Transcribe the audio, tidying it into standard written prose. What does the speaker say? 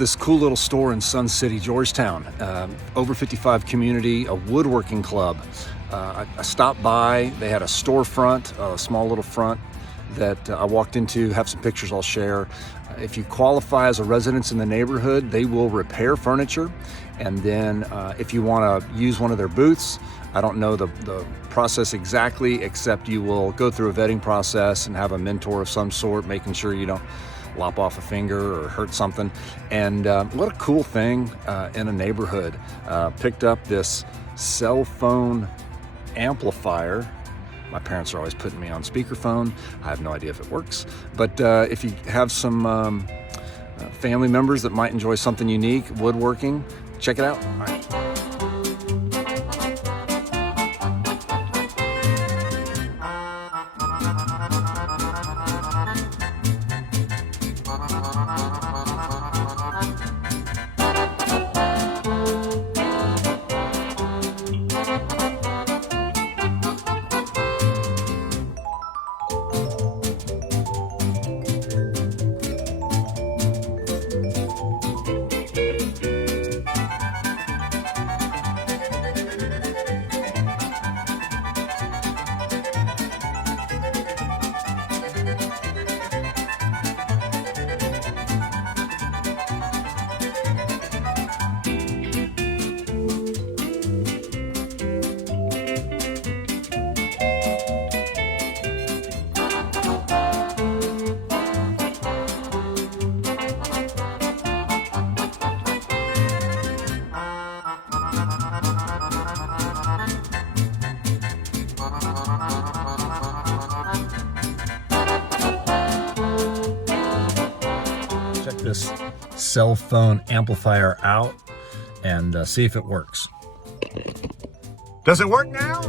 this cool little store in Sun City, Georgetown, over 55 community, a woodworking club. I stopped by, they had a storefront, a small little front that I walked into, have some pictures I'll share. If you qualify as a resident in the neighborhood, they will repair furniture. And then if you want to use one of their booths, I don't know the process exactly, except you will go through a vetting process and have a mentor of some sort, making sure you don't lop off a finger or hurt something. And what a cool thing in a neighborhood. Picked up this cell phone amplifier. My parents are always putting me on speakerphone. I have no idea if it works, but if you have some family members that might enjoy something unique, woodworking, check it out. All right. Check this cell phone amplifier out and see if it works. Does it work now?